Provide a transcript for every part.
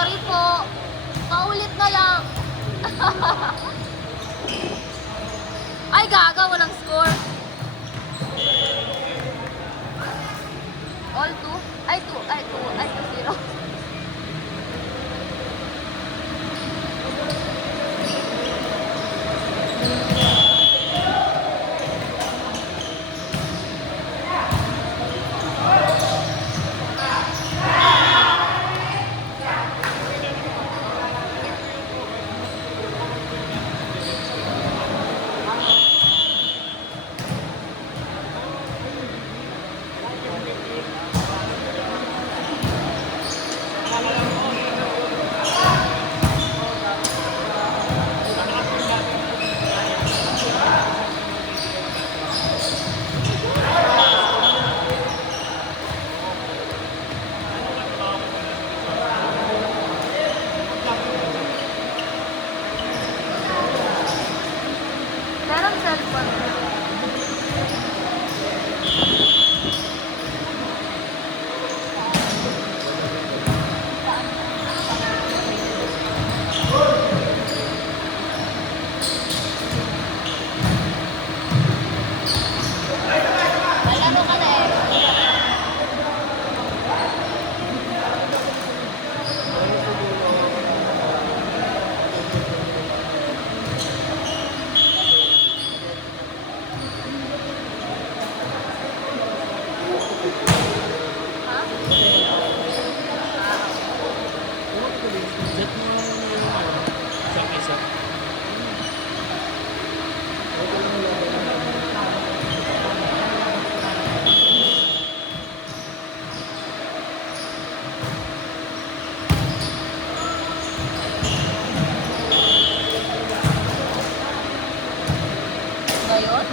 Sorry po. Paulit na lang. Ay, gaga. Walang score. All 2? Ay, 2. Ay, 2. Ay, 2-0. Meron cellphone. Ano ka na eh? Ngayon?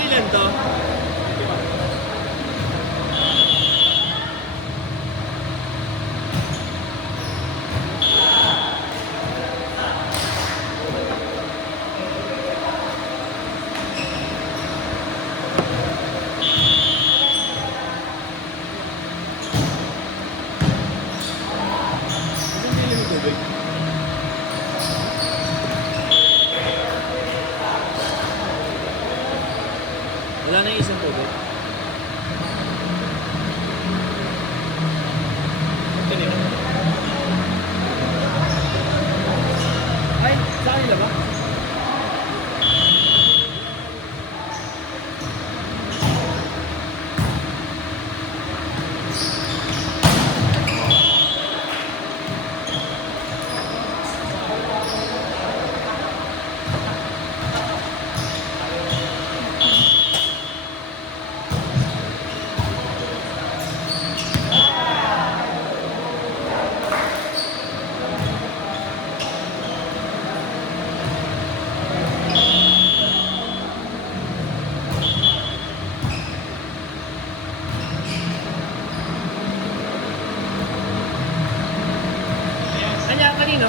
Ilan to? Isang bili mo tubig? Wala na yung isang tubig. Kanina. Ay, sa kanila ba? Kanya, kanino?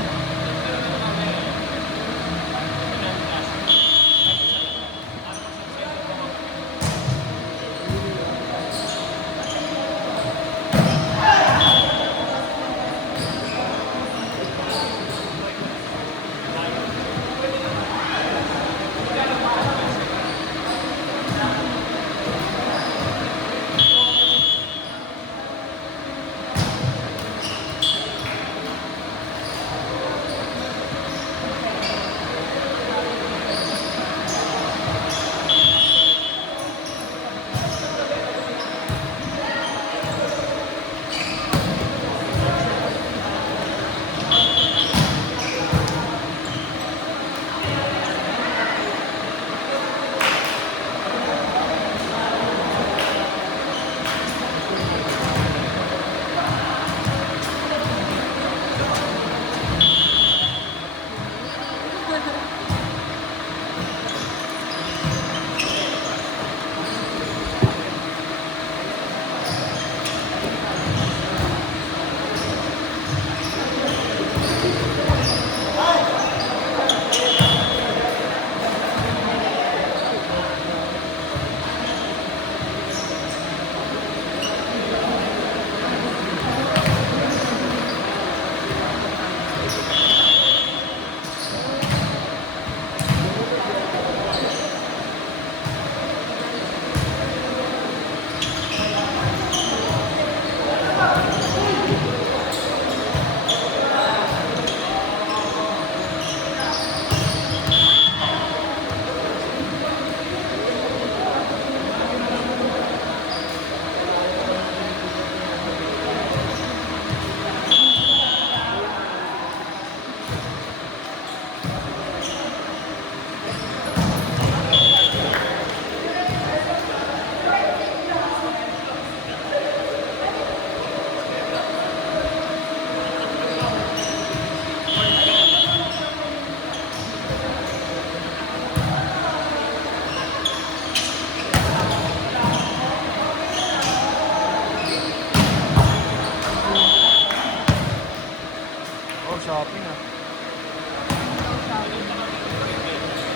Oh, shopping ah.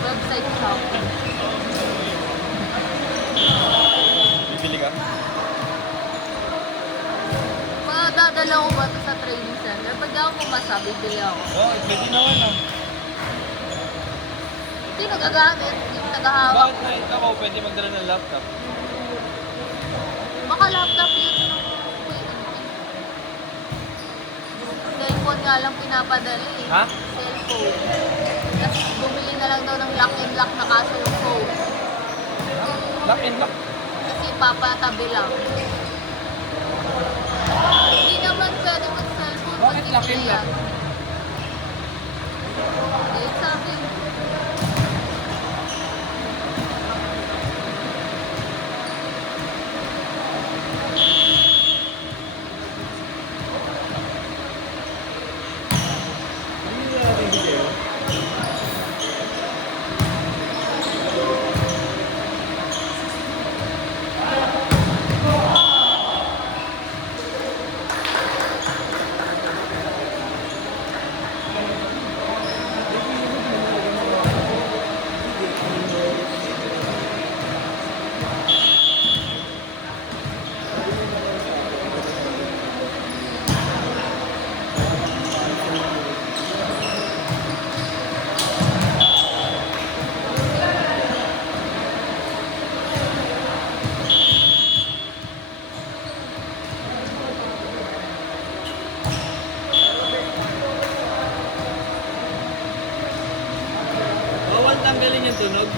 Website shopping. Bibili ka? Madadala ko ba ito sa training center? Pag ako pumasa, bibili ako. Oh, pwede naman ah. Hindi nagagamit. Yung tagahawak. Bakit na ikaw pwede magdala ng laptop? Baka laptop yun. Cellphone nga lang pinapadala eh. Ha? Cellphone. Tapos bumili na lang daw ng lock and lock na kaso yung phone. Lock and lock. Kasi papatabi lang. Hindi naman pwede mag-cellphone. Bakit lock and lock? Eh, sabi. Hindi na natin video. Bawal tanggalin yung tunog.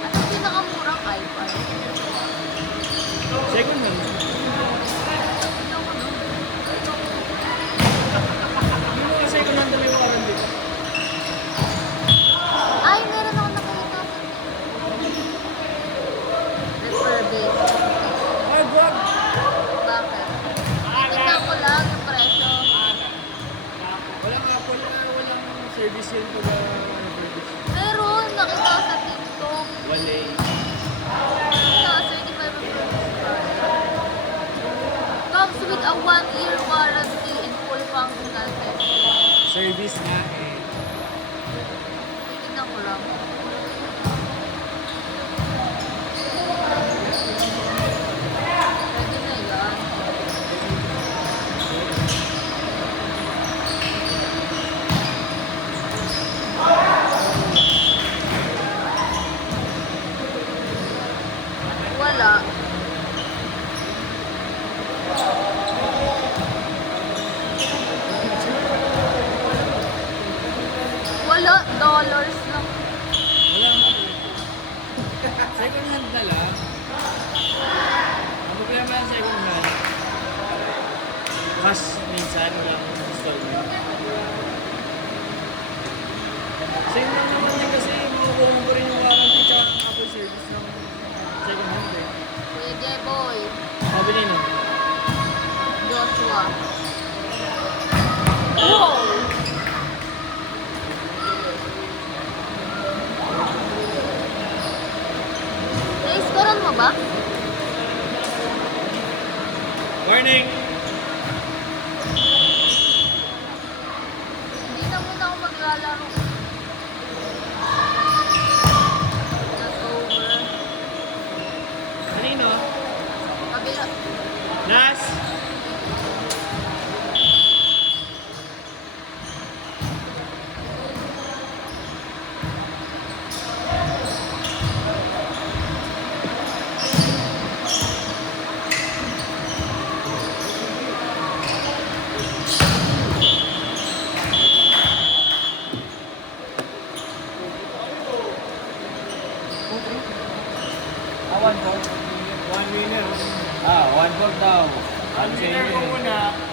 Anong pinakamurang iPad? Second hand. Hindi mo kasi second hand na may warranty. Ay, meron ako nakita. Refurbished. Ay, Bob! Bakit? Tingnan ko lang yung presyo. Walang Apple na walang service yun pag service. Meron, nakita ko sa TikTok. Wala eh. Na, 35 comes with a 1-year warranty and full functional testing. Service nga eh. Tingnan ko lang. Pwede na yan. Wala. Wala, dollars lang. Wala nga po. Second hand na lang. Ang problema ng second hand, cash minsan walang installment. Same lang naman din kasi makukuha mo rin yung warranty tsaka ang Apple service ng second hand eh. Kuya Jeboy, Sabi nino, Joshua. Wow! Na-scorean mo ba? Morning! Hindi na muna ako maglalaro. Not over. Kanino? Kabila. Nas! 1 4. One winner. Ah, 1 4 daw. One winner ko muna.